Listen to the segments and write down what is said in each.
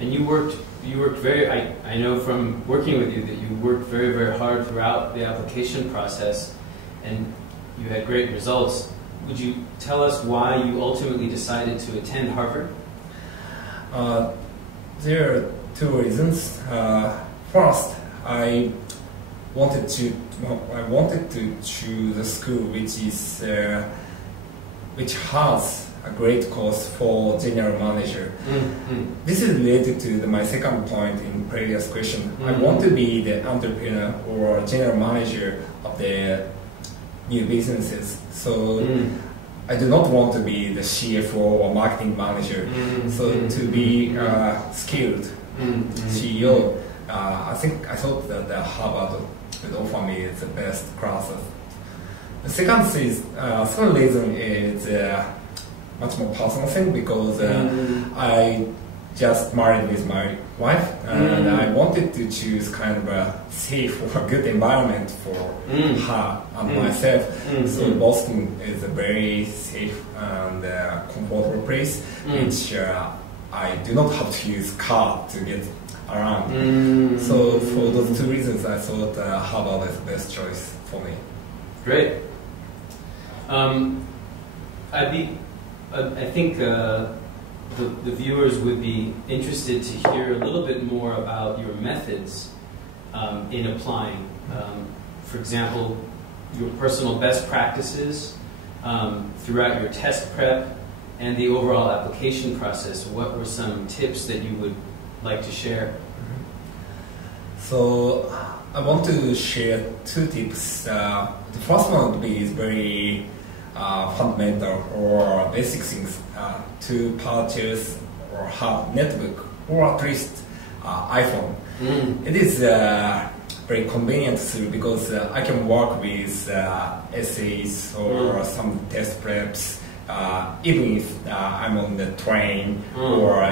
And you worked very, I know from working with you that you worked very, very hard throughout the application process, and you had great results. Would you tell us why you ultimately decided to attend Harvard? There are two reasons. First, I wanted to choose a school which has a great course for general manager. This is related to my second point in previous question. I want to be the entrepreneur or general manager of the new businesses. So I do not want to be the CFO or marketing manager. So to be skilled CEO, I thought that Harvard would offer me the best classes. The second reason is much more personal thing, because I just married with my wife, and I wanted to choose kind of a safe or good environment for her and myself. So Boston is a very safe and comfortable place, which I do not have to use car to get around. So for those two reasons, I thought Harvard is the best choice for me. Great. I think the viewers would be interested to hear a little bit more about your methods in applying. For example, your personal best practices throughout your test prep and the overall application process. What were some tips that you would like to share? So I want to share two tips. The first one would be very fundamental or basic things to purchase or have netbook or at least iPhone. It is very convenient tool because I can work with essays or some test preps even if I'm on the train or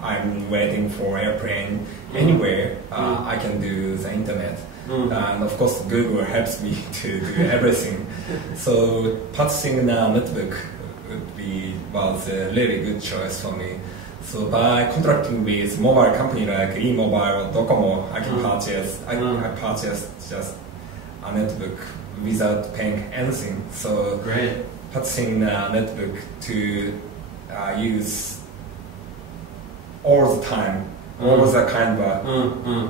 I'm waiting for airplane. Anywhere I can do the internet. And of course Google helps me to do everything. So purchasing a netbook was a really good choice for me. So by contracting with mobile company like eMobile or Docomo, I can purchase I purchased just a netbook without paying anything. So great. Purchasing a netbook to use all the time, all the kind of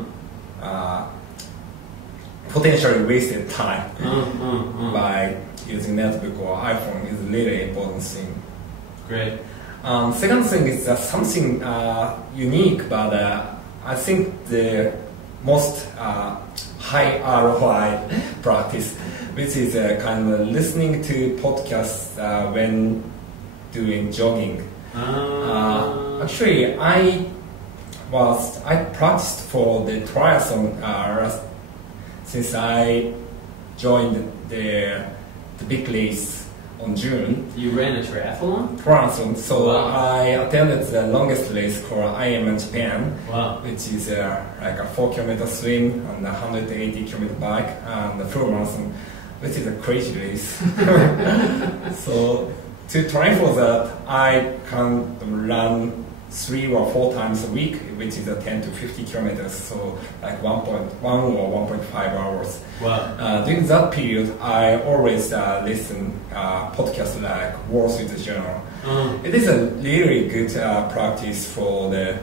potentially wasted time by using netbook or iPhone is really important thing. Great. Second thing is something unique, but I think the most high ROI practice, which is kind of listening to podcasts when doing jogging. Actually, I practiced for the triathlon since I joined the big race on June. You ran a triathlon? Triathlon. So wow. I attended the longest race called Ironman Japan, wow. which is like a 4-kilometer swim and a 180-kilometer bike and a full marathon, which is a crazy race. So to train for that, I can run 3 or 4 times a week, which is 10 to 50 kilometers, so like 1.1 or 1.5 hours. Wow. During that period, I always listen podcasts like Wall Street Journal. It is a really good practice for the.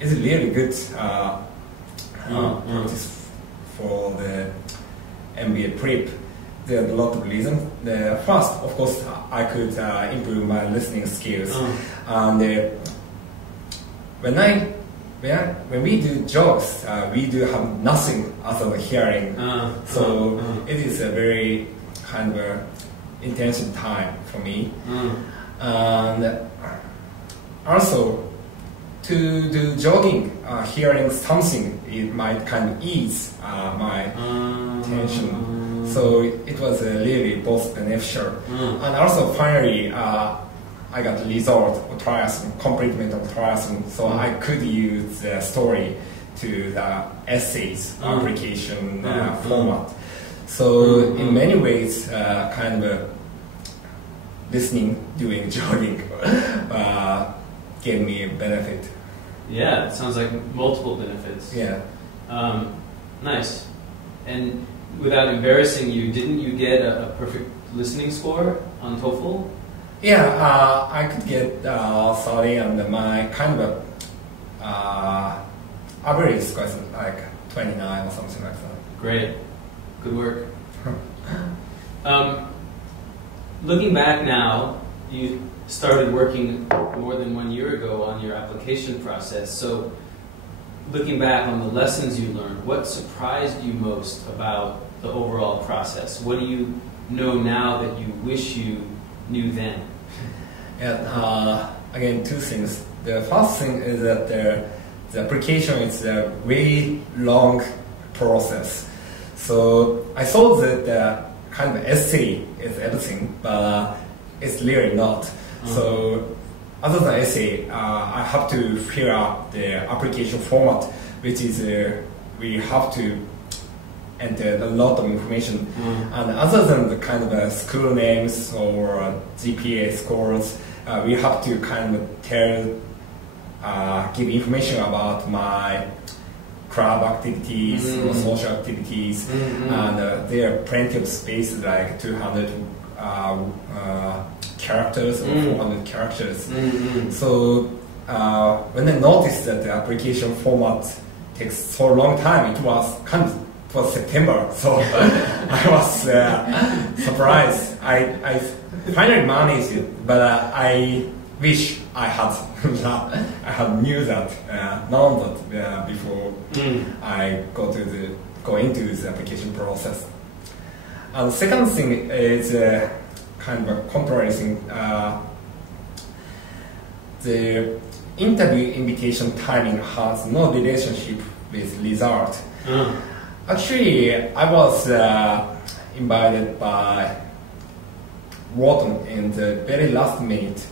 It's a really good practice for the MBA prep. There are a lot of reasons. The first, of course, I could improve my listening skills. And when we do jokes, we do have nothing other than hearing. So it is a very kind of intensive time for me. And also, to do jogging, hearing something, it might kind of ease my tension. So it was really both beneficial. And also finally, I got the result of triathlon, complete mental triathlon, so I could use the story to the essays application format. So in many ways, kind of listening, doing jogging gave me a benefit. Yeah, it sounds like multiple benefits. Yeah. Nice. And without embarrassing you, didn't you get a perfect listening score on TOEFL? Yeah, I could get 30, and my kind of average score is like 29 or something like that. Great. Good work. Looking back now, you started working more than 1 year ago on your application process. So looking back on the lessons you learned, what surprised you most about the overall process? What do you know now that you wish you knew then? Yeah, again, two things. The first thing is that the application is a very long process. So I thought that kind of essay is everything, but it's really not. So other than essay, I have to fill out the application format, which is we have to enter a lot of information. And other than the kind of school names or GPA scores, we have to kind of give information about my club activities or social activities, and there are plenty of space, like 200 characters or 400 characters. So when I noticed that the application format takes so long time, it was September, so I was surprised. I finally managed it, but I wish I had knew that, known that before I go into the application process. And the second thing is kind of a contrary thing. The interview invitation timing has no relationship with result. Actually, I was invited by Wharton in the very last minute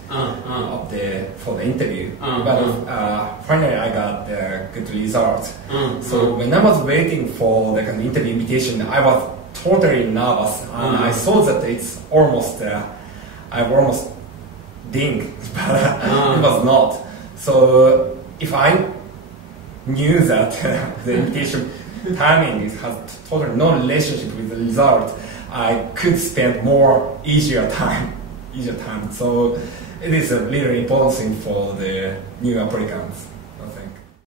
for the interview, but finally I got a good result. So when I was waiting for the kind of interview invitation, I was totally nervous, and I saw that it's almost I almost ding, but it was not. So if I knew that the invitation timing has totally no relationship with the result, I could spend more easier time. So it is a really important thing for the new applicants.